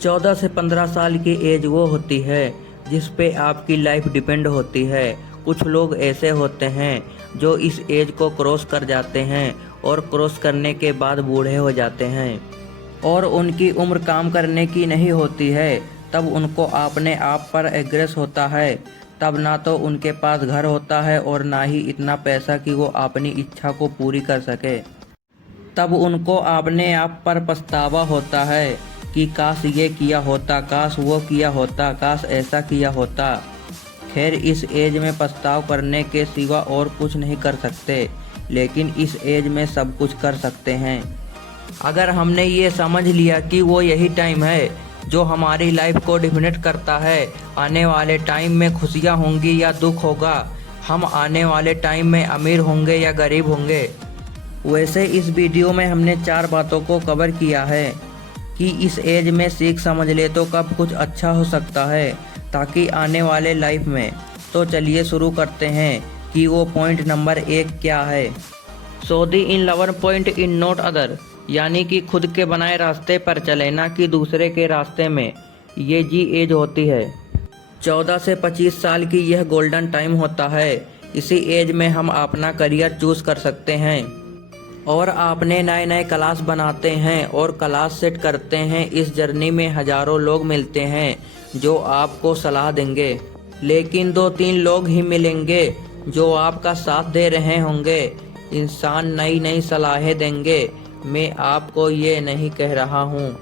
14 से 15 साल की एज वो होती है जिस पे आपकी लाइफ डिपेंड होती है। कुछ लोग ऐसे होते हैं जो इस एज को क्रॉस कर जाते हैं और क्रॉस करने के बाद बूढ़े हो जाते हैं और उनकी उम्र काम करने की नहीं होती है। तब उनको अपने आप पर एग्रेस होता है। तब ना तो उनके पास घर होता है और ना ही इतना पैसा कि वो अपनी इच्छा को पूरी कर सके। तब उनको अपने आप पर पछतावा होता है कि काश ये किया होता, काश वो किया होता, काश ऐसा किया होता। खैर, इस एज में पछताव करने के सिवा और कुछ नहीं कर सकते, लेकिन इस एज में सब कुछ कर सकते हैं। अगर हमने ये समझ लिया कि वो यही टाइम है जो हमारी लाइफ को डिफाइन करता है, आने वाले टाइम में खुशियाँ होंगी या दुख होगा, हम आने वाले टाइम में अमीर होंगे या गरीब होंगे। वैसे इस वीडियो में हमने 4 बातों को कवर किया है कि इस एज में सीख समझ ले तो कब कुछ अच्छा हो सकता है ताकि आने वाले लाइफ में। तो चलिए शुरू करते हैं कि वो पॉइंट नंबर 1 क्या है। So the in lover point in not other, यानी कि खुद के बनाए रास्ते पर चले, ना कि दूसरे के रास्ते में। ये जी एज होती है। 14 से 25 साल की यह गोल्डन टाइम होता है। इसी एज में हम अपना करियर चूज कर सकते हैं और अपने नए नए क्लास बनाते हैं और क्लास सेट करते हैं। इस जर्नी में हजारों लोग मिलते हैं जो आपको सलाह देंगे, लेकिन 2-3 लोग ही मिलेंगे जो आपका साथ दे रहे होंगे। इंसान नई नई सलाहें देंगे। मैं आपको ये नहीं कह रहा हूँ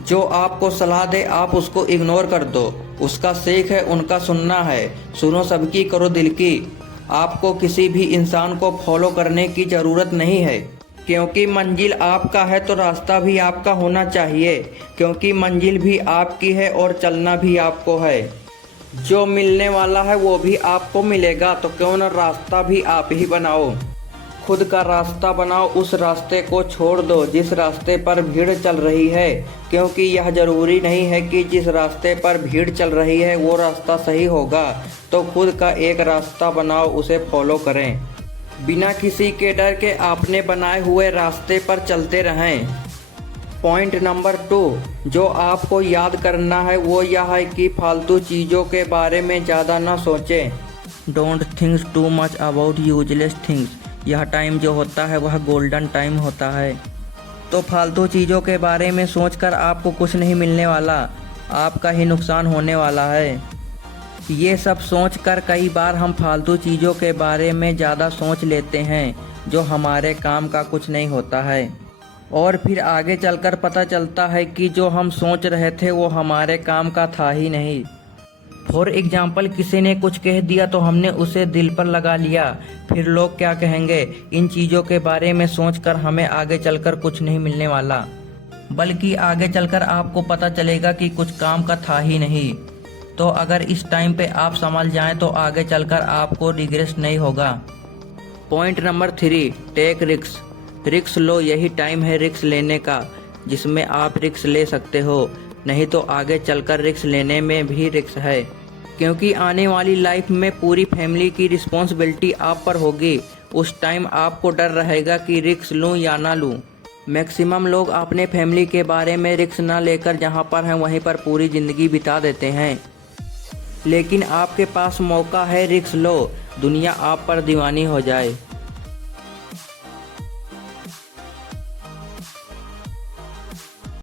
जो आपको सलाह दे आप उसको इग्नोर कर दो। उसका सीख है, उनका सुनना है। सुनो सबकी, करो दिल की। आपको किसी भी इंसान को फॉलो करने की ज़रूरत नहीं है, क्योंकि मंजिल आपका है तो रास्ता भी आपका होना चाहिए, क्योंकि मंजिल भी आपकी है और चलना भी आपको है। जो मिलने वाला है वो भी आपको मिलेगा, तो क्यों न रास्ता भी आप ही बनाओ। खुद का रास्ता बनाओ, उस रास्ते को छोड़ दो जिस रास्ते पर भीड़ चल रही है, क्योंकि यह ज़रूरी नहीं है कि जिस रास्ते पर भीड़ चल रही है वो रास्ता सही होगा। तो खुद का एक रास्ता बनाओ, उसे फॉलो करें। बिना किसी के डर के अपने बनाए हुए रास्ते पर चलते रहें। पॉइंट नंबर 2 जो आपको याद करना है वो यह है कि फालतू चीज़ों के बारे में ज़्यादा ना सोचें। Don't think too much about useless things. यह टाइम जो होता है वह गोल्डन टाइम होता है। तो फालतू चीज़ों के बारे में सोचकर आपको कुछ नहीं मिलने वाला, आपका ही नुकसान होने वाला है। ये सब सोचकर कई बार हम फालतू चीज़ों के बारे में ज़्यादा सोच लेते हैं जो हमारे काम का कुछ नहीं होता है, और फिर आगे चलकर पता चलता है कि जो हम सोच रहे थे वो हमारे काम का था ही नहीं। फॉर एग्जाम्पल, किसी ने कुछ कह दिया तो हमने उसे दिल पर लगा लिया। फिर लोग क्या कहेंगे, इन चीज़ों के बारे में सोचकर हमें आगे चलकर कुछ नहीं मिलने वाला, बल्कि आगे चलकर आपको पता चलेगा कि कुछ काम का था ही नहीं। तो अगर इस टाइम पे आप संभल जाएं तो आगे चलकर आपको रिग्रेट नहीं होगा। Point number 3 take risk. Risk लो, यही टाइम है रिस्क लेने का जिसमें आप रिस्क ले सकते हो, नहीं तो आगे चलकर रिस्क लेने में भी रिस्क है, क्योंकि आने वाली लाइफ में पूरी फैमिली की रिस्पॉन्सिबिलिटी आप पर होगी। उस टाइम आपको डर रहेगा कि रिस्क लूं या ना लूं। मैक्सिमम लोग अपने फैमिली के बारे में रिस्क ना लेकर जहां पर हैं वहीं पर पूरी ज़िंदगी बिता देते हैं, लेकिन आपके पास मौका है, रिस्क लो, दुनिया आप पर दीवानी हो जाए।